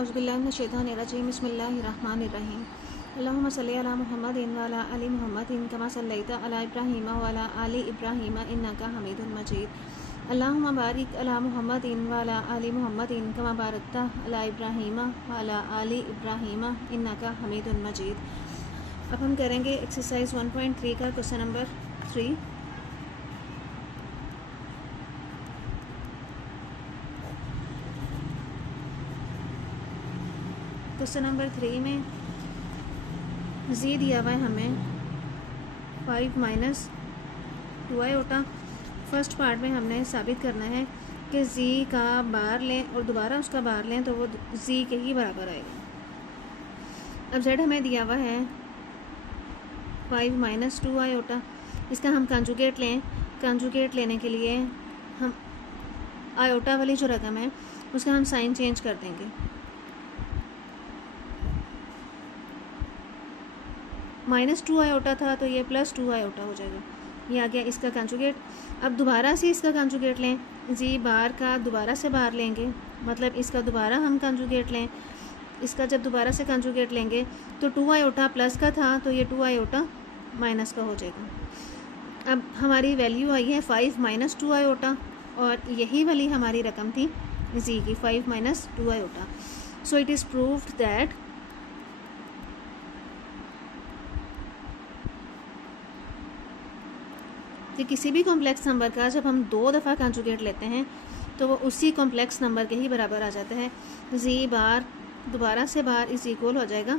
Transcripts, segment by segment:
औज़ुबिल्लाहिमिनश्शैतानिर्रजीम बिस्मिल्लाहिर्रहमानिर्रहीम अल्लाहुम्मा सल्लि अला मुहम्मदिन व अला आलि मुहम्मदिन कमा सल्लैता अला इब्राहीम व अला आलि इब्राहीम इन्नका हमीदुम मजीद अल्लाहुम्मा बारिक अला मुहम्मदिन व अला आलि मुहम्मदिन कमा बारकता अला इब्राहीम व अला आलि इब्राहीम इन्नका हमीदुम मजीद। अब हम करेंगे एक्सरसाइज 1.3 का क्वेश्चन नंबर 3। क्वेश्चन नंबर 3 में जी दिया हुआ है हमें 5 माइनस 2 आयोटा। फर्स्ट पार्ट में हमने साबित करना है कि जी का बार लें और दोबारा उसका बार लें तो वो जी के ही बराबर आएगा। अब जेड हमें दिया हुआ है 5 माइनस 2 आयोटा। इसका हम कंजुगेट लें। कंजुगेट लेने के लिए हम आयोटा वाली जो रकम है उसका हम साइन चेंज कर देंगे। -2 आयोटा था तो ये +2 आयोटा हो जाएगा। ये आ गया इसका कंजुगेट। अब दोबारा से इसका कंजुगेट लें। जी बार का दोबारा से बार लेंगे, मतलब इसका दोबारा हम कंजुगेट लें। इसका जब दोबारा से कंजुगेट लेंगे तो 2 आयोटा प्लस का था तो ये 2 आयोटा माइनस का हो जाएगा। अब हमारी वैल्यू आई है 5 माइनस 2 आयोटा और यही वाली हमारी रकम थी जी की 5 minus 2 iota. So it is proved that कि किसी भी कॉम्प्लेक्स नंबर का जब हम 2 दफ़ा कंजुगेट लेते हैं तो वो उसी कॉम्प्लेक्स नंबर के ही बराबर आ जाता है। जी बार दोबारा से बार इज इक्वल हो जाएगा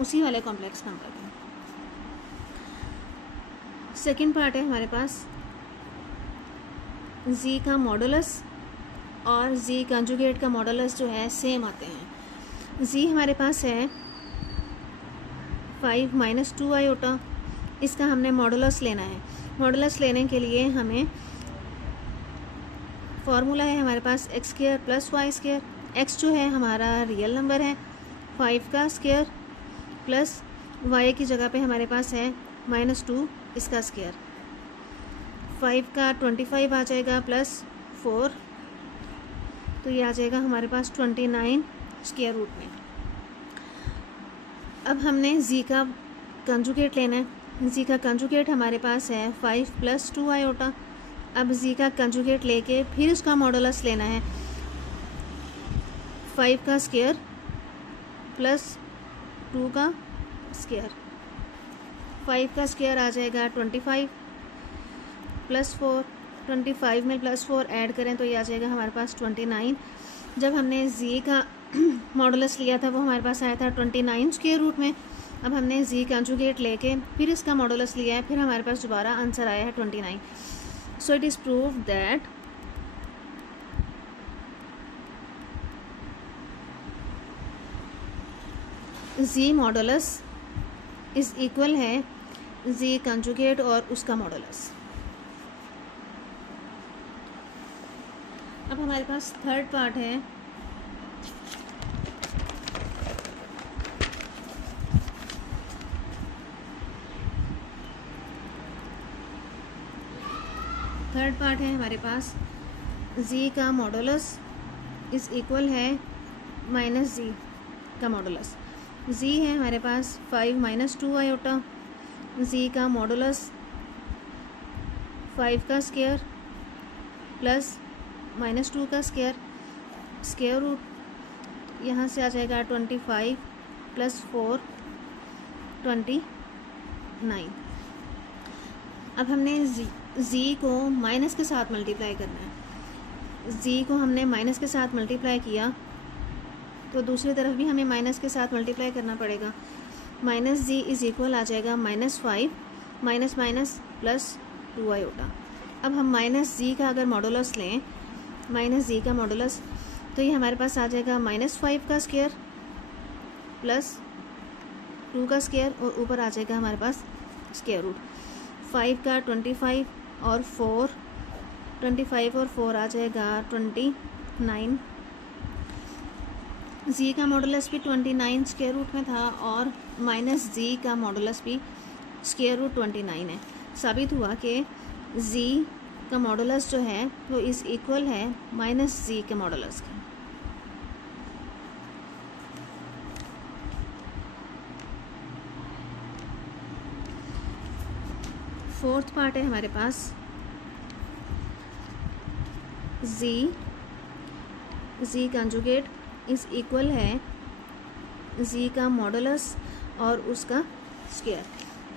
उसी वाले कॉम्प्लेक्स नंबर के। सेकंड पार्ट है हमारे पास जी का मॉडुलस और जी कंजुगेट का मॉडुलस जो है सेम आते हैं। जी हमारे पास है 5 माइनस 2 आयोटा। इसका हमने मॉडुलस लेना है। मॉडुलस लेने के लिए हमें फॉर्मूला है हमारे पास x² + y²। x जो है हमारा रियल नंबर है 5 का स्क्वायर प्लस y की जगह पे हमारे पास है -2 इसका स्क्वायर। 5 का 25 आ जाएगा प्लस 4 तो ये आ जाएगा हमारे पास 29 स्क्वायर रूट में। अब हमने जी का कंजुगेट लेना है। जी का कंजुगेट हमारे पास है 5 + 2 आयोटा। अब जी का कंजुगेट लेके फिर उसका मॉडुलस लेना है 5 का स्क्वायर प्लस 2 का स्क्वायर। 5 का स्क्वायर आ जाएगा 25 प्लस 4। 25 में +4 ऐड करें तो ये आ जाएगा हमारे पास 29। जब हमने जी का मॉडुलस लिया था वो हमारे पास आया था 29 स्क्वायर रूट में। अब हमने जी कंजुगेट लेके फिर इसका मॉडुलस लिया है, फिर हमारे पास दोबारा आंसर आया है 29। So it is proved that ji modulus is equal है जी कंजुगेट और उसका मॉडुलस। अब हमारे पास थर्ड पार्ट है हमारे पास जी का मॉडुलस इज़ इक्वल है माइनस जी का मॉडुलस। जी है हमारे पास 5 माइनस 2 आयोटा। जी का मॉडुलस 5 का स्क्वायर प्लस -2 का स्क्वायर स्क्वायर रूट यहाँ से आ जाएगा 25 + 4 29। अब हमने जी को माइनस के साथ मल्टीप्लाई करना है। जी को हमने माइनस के साथ मल्टीप्लाई किया तो दूसरी तरफ भी हमें माइनस के साथ मल्टीप्लाई करना पड़ेगा। माइनस जी इज़ इक्वल आ जाएगा -5 माइनस माइनस +2 आयोटा। अब हम माइनस जी का अगर मॉडुलस लें, माइनस जी का मॉडुलस, तो ये हमारे पास आ जाएगा -5 का स्क्वायर प्लस 2 का स्क्वायर और ऊपर आ जाएगा हमारे पास स्क्वायर रूट। 5 का 25 और 4 25 और 4 आ जाएगा 29। जी का मॉडुलस भी 29 स्क्वायर रूट में था और माइनस जी का मॉडुलस भी स्क्वायर रूट 29 है। साबित हुआ कि जी का मॉडुलस जो है वो इज़ इक्वल है माइनस जी के मॉडुलस के। फोर्थ पार्ट है हमारे पास जी कंजुगेट इज इक्वल है जी का मॉडुलस और उसका स्क्वायर।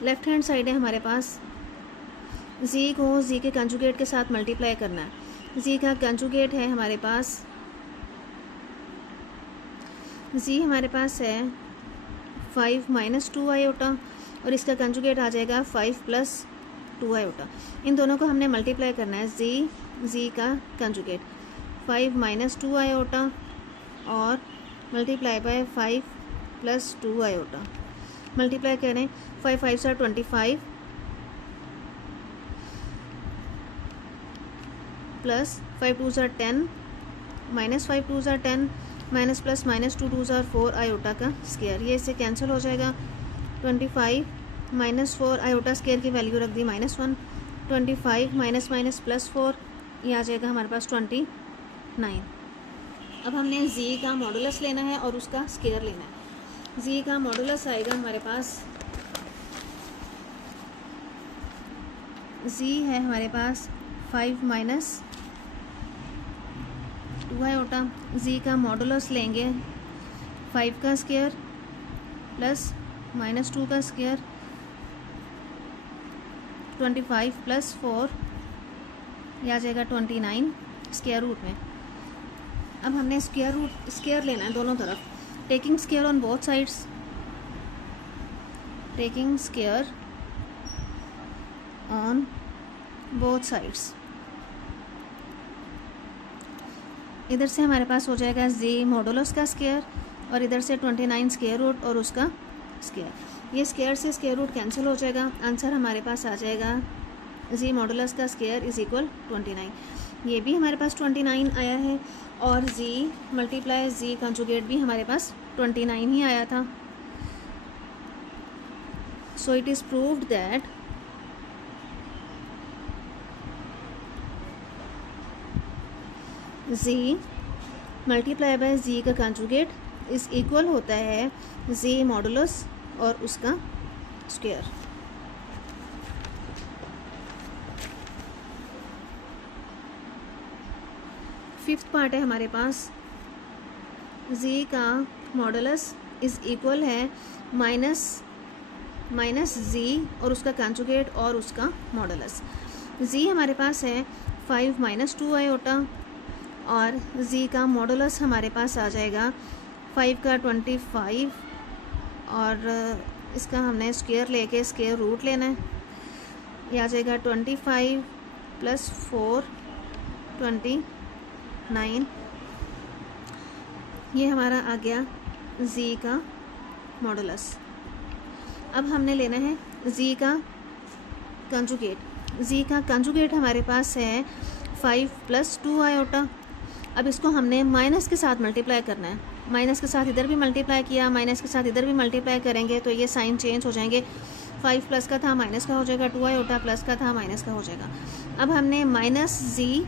लेफ्ट हैंड साइड है हमारे पास, जी को जी के कंजुगेट के साथ मल्टीप्लाई करना है। जी का कंजुगेट है हमारे पास, जी हमारे पास है 5 माइनस 2 आयोटा और इसका कंजुगेट आ जाएगा 5 प्लस 2 आयोटा। इन दोनों को हमने मल्टीप्लाई करना है। जी का कंजुगेट 5 माइनस 2 आयोटा और multiply by 5 plus 2 iota. Multiply करें, 5 5 are 25 plus 5 2 are 10 minus 5 2 are 10 minus plus minus 2 2 are 4 iota का स्क्वायर। ये इससे कैंसिल हो जाएगा। 25 माइनस 4 आयोटा स्क्वायर की वैल्यू रख दी -1। 25 माइनस माइनस प्लस 4, ये आ जाएगा हमारे पास 29। अब हमने जी का मॉडुलस लेना है और उसका स्क्वायर लेना है। जी का मॉडुलस आएगा हमारे पास, जी है हमारे पास 5 माइनस 2 आयोटा। जी का मॉडुलस लेंगे 5 का स्क्वायर प्लस -2 का स्क्वायर, 25 प्लस 4, यह आ जाएगा 29 स्क्वायर रूट में। अब हमने स्क्वायर लेना है दोनों तरफ। Taking square on both sides, taking square on both sides. इधर से हमारे पास हो जाएगा जी मॉडुलस का स्क्वायर और इधर से 29 स्क्वायर रूट और उसका स्क्वायर। ये स्क्वायर से स्क्वायर रूट कैंसिल हो जाएगा। आंसर हमारे पास आ जाएगा जी मॉडुलस का स्क्वायर इज इक्वल 29। ये भी हमारे पास 29 आया है और जी मल्टीप्लाई जी कंजुगेट भी हमारे पास 29 ही आया था। So it is proved that z multiply by z का कंजुगेट इज इक्वल होता है जी मॉडुलस और उसका स्क्वायर। फिफ्थ पार्ट है हमारे पास, जी का मॉडुलस इज इक्वल है माइनस जी और उसका कंजुगेट और उसका मॉडुलस। जी हमारे पास है 5 माइनस 2 आयोटा और जी का मॉडुलस हमारे पास आ जाएगा 5 का 25 और इसका हमने स्क्वायर लेके स्क्वायर रूट लेना है। ये आ जाएगा 25 प्लस 4 29। ये हमारा आ गया जी का मॉडुलस। अब हमने लेना है जी का कंजुगेट। जी का कंजुगेट हमारे पास है 5 प्लस 2 आयोटा। अब इसको हमने माइनस के साथ मल्टीप्लाई करना है। माइनस के साथ इधर भी मल्टीप्लाई किया, माइनस के साथ इधर भी मल्टीप्लाई करेंगे तो ये साइन चेंज हो जाएंगे। 5 प्लस का था माइनस का हो जाएगा, 2 आयोटा प्लस का था माइनस का हो जाएगा। अब हमने माइनस जी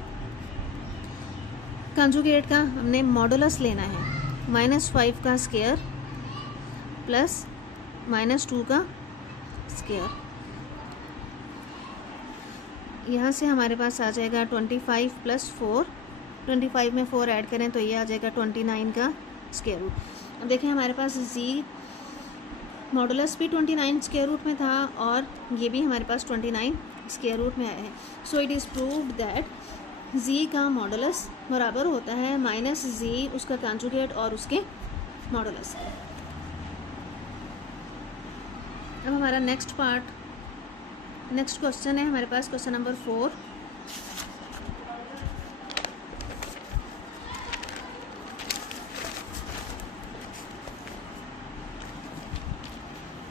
कंजुगेट का हमने मॉडुलस लेना है। -5 का स्क्वायर प्लस -2 का स्क्वायर। यहाँ से हमारे पास आ जाएगा 25 प्लस 4, 25 में 4 ऐड करें तो ये आ जाएगा 29 का स्क्वायर रूट। अब देखें हमारे पास जी मॉडुलस भी 29 स्क्वायर रूट में था और ये भी हमारे पास 29 स्क्वायर रूट में आया है। So it is proved that z का मॉडुलस बराबर होता है माइनस जी उसका कंजुगेट और उसके मॉडुलस। अब हमारा नेक्स्ट क्वेश्चन है हमारे पास, क्वेश्चन नंबर 4।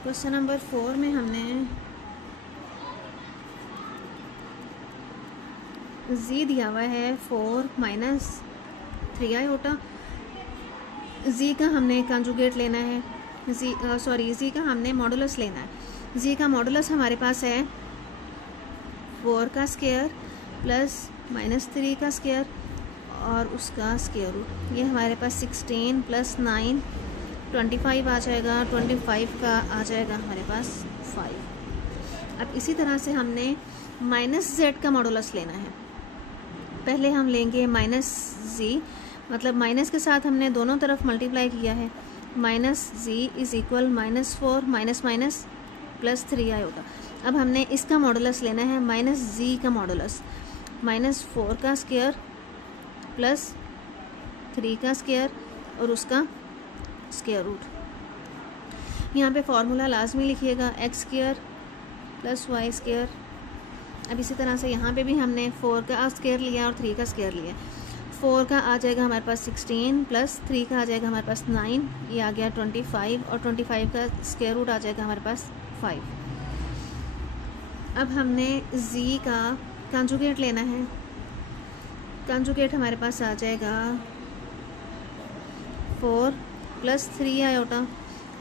क्वेश्चन नंबर 4 में हमने जी दिया हुआ है 4 माइनस 3 आयोटा। जी का हमने कंजुगेट लेना है, जी का हमने मॉडुलस लेना है। जी का मॉडुलस हमारे पास है 4 का स्क्वायर प्लस -3 का स्क्वायर और उसका स्क्वायर रूट। ये हमारे पास 16 प्लस 9 25 आ जाएगा, 25 का आ जाएगा हमारे पास 5। अब इसी तरह से हमने माइनस जेड का मॉडुलस लेना है। पहले हम लेंगे माइनस जी, मतलब माइनस के साथ हमने दोनों तरफ मल्टीप्लाई किया है। Minus G is equal -4 minus minus +3 iota. अब हमने इसका मॉडुलस लेना है माइनस जी का मॉडुलस, -4 का स्क्वायर +3 का स्क्वायर और उसका स्क्वायर रूट। यहाँ पे फॉर्मूला लाजमी लिखिएगा x² + y²। अब इसी तरह से यहाँ पे भी हमने 4 का स्क्वायर लिया और 3 का स्क्वायर लिया। 4 का आ जाएगा हमारे पास 16 + 3 का आ जाएगा हमारे पास 9, ये आ गया 25 और 25 का स्क्वायर रूट आ जाएगा हमारे पास 5। अब हमने z का कंजुगेट लेना है। कंजुगेट हमारे पास आ जाएगा 4 + 3 आयोटा।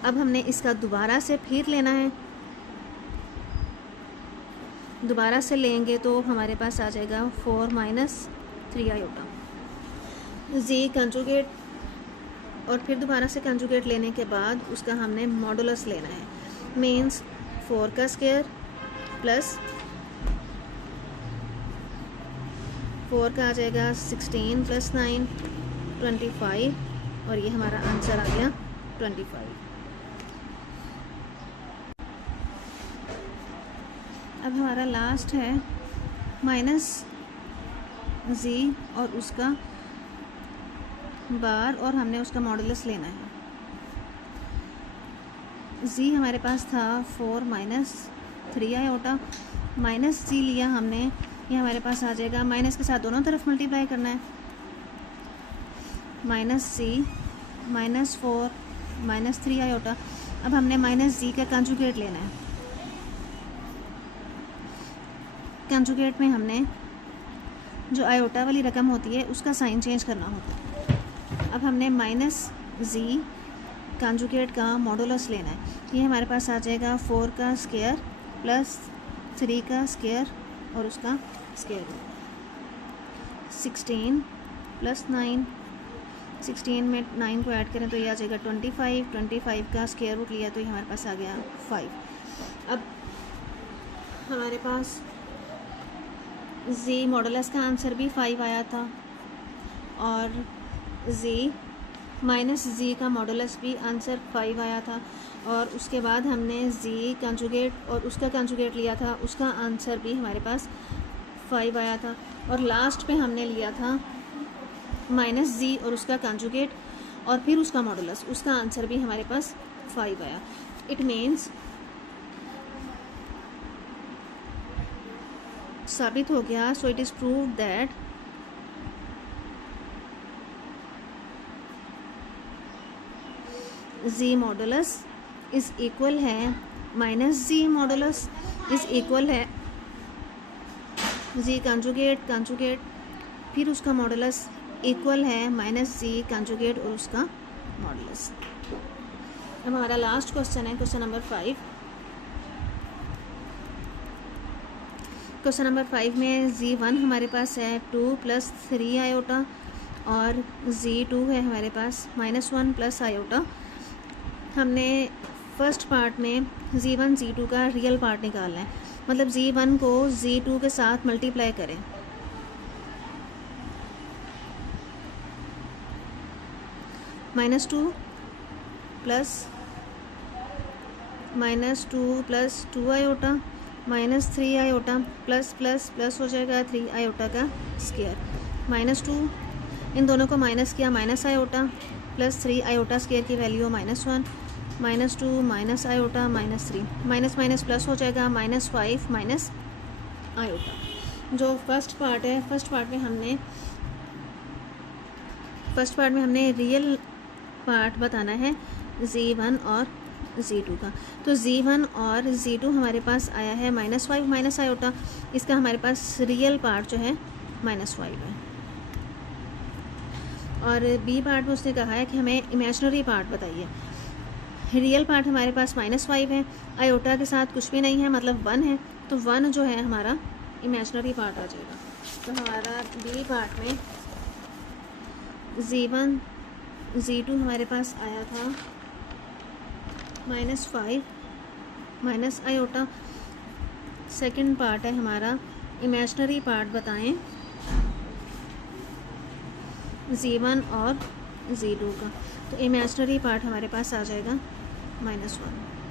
अब हमने इसका दोबारा से फिर लेना है, दोबारा से लेंगे तो हमारे पास आ जाएगा 4 - 3 आयोटा। जी कंजुगेट और फिर दोबारा से कंजुगेट लेने के बाद उसका हमने मॉडुलस लेना है, मीन्स 4 का स्क्वायर प्लस 4 का आ जाएगा 16 + 9 25 और ये हमारा आंसर आ गया 25। अब हमारा लास्ट है माइनस जी और उसका बार और हमने उसका मॉडुलस लेना है। जी हमारे पास था 4 - 3 आयोटा, माइनस जी लिया हमने, ये हमारे पास आ जाएगा, माइनस के साथ दोनों तरफ मल्टीप्लाई करना है, -c -4 -3 आयोटा। अब हमने माइनस जी का कंजुगेट लेना है। कंजुगेट में हमने जो आयोटा वाली रकम होती है उसका साइन चेंज करना होता है। अब हमने माइनस जी कंजुगेट का मॉडुलस लेना है, ये हमारे पास आ जाएगा 4 का स्क्वायर प्लस 3 का स्क्वायर और उसका स्क्वायर रूट। 16 + 9, 16 में 9 को ऐड करें तो ये आ जाएगा 25, 25 का स्क्वायर रूट लिया तो ये हमारे पास आ गया 5। अब हमारे पास जी मॉडुलस का आंसर भी 5 आया था और जी माइनस जी का मॉडुलस भी आंसर 5 आया था, और उसके बाद हमने जी कंजुगेट और उसका कंजुगेट लिया था, उसका आंसर भी हमारे पास 5 आया था, और लास्ट पे हमने लिया था माइनस जी और उसका कंजुगेट और फिर उसका मॉडुलस, उसका आंसर भी हमारे पास 5 आया। इट मीन्स साबित हो गया, so it is prove that ji modulus is equal है minus z modulus is equal है जी कंजुगेट फिर उसका मॉडुलस इक्वल है माइनस जी कंजुगेट और उसका मॉडुलस। अब हमारा लास्ट क्वेश्चन है क्वेश्चन नंबर 5। क्वेश्चन नंबर 5 में z1 हमारे पास है 2 + 3 आयोटा और z2 है हमारे पास -1 + आयोटा। हमने फर्स्ट पार्ट में z1 z2 का रियल पार्ट निकालना है, मतलब z1 को z2 के साथ मल्टीप्लाई करें। -2 + 2 आयोटा -3 आयोटा प्लस हो जाएगा 3 आयोटा का स्क्वायर, -2 इन दोनों को माइनस किया, माइनस आयोटा +3 आयोटा स्क्वायर की value -1 -2 minus iota -3 minus minus plus हो जाएगा -5 माइनस आयोटा। जो फर्स्ट पार्ट है, फर्स्ट पार्ट में हमने रियल पार्ट बताना है z1 और z2 का। तो z1 और z2 हमारे पास आया है -5 माइनस आयोटा, इसका हमारे पास रियल पार्ट जो है -5 है। और बी पार्ट में उसने कहा है कि हमें इमेजिनरी पार्ट बताइए। रियल पार्ट हमारे पास -5 है, आयोटा के साथ कुछ भी नहीं है मतलब 1 है, तो 1 जो है हमारा इमेजिनरी पार्ट आ जाएगा। तो हमारा बी पार्ट में z1 z2 हमारे पास आया था -5 माइनस आयोटा, सेकंड पार्ट है हमारा इमेजिनरी पार्ट बताएं Z1 और Z2 का। तो इमेजिनरी पार्ट हमारे पास आ जाएगा -1।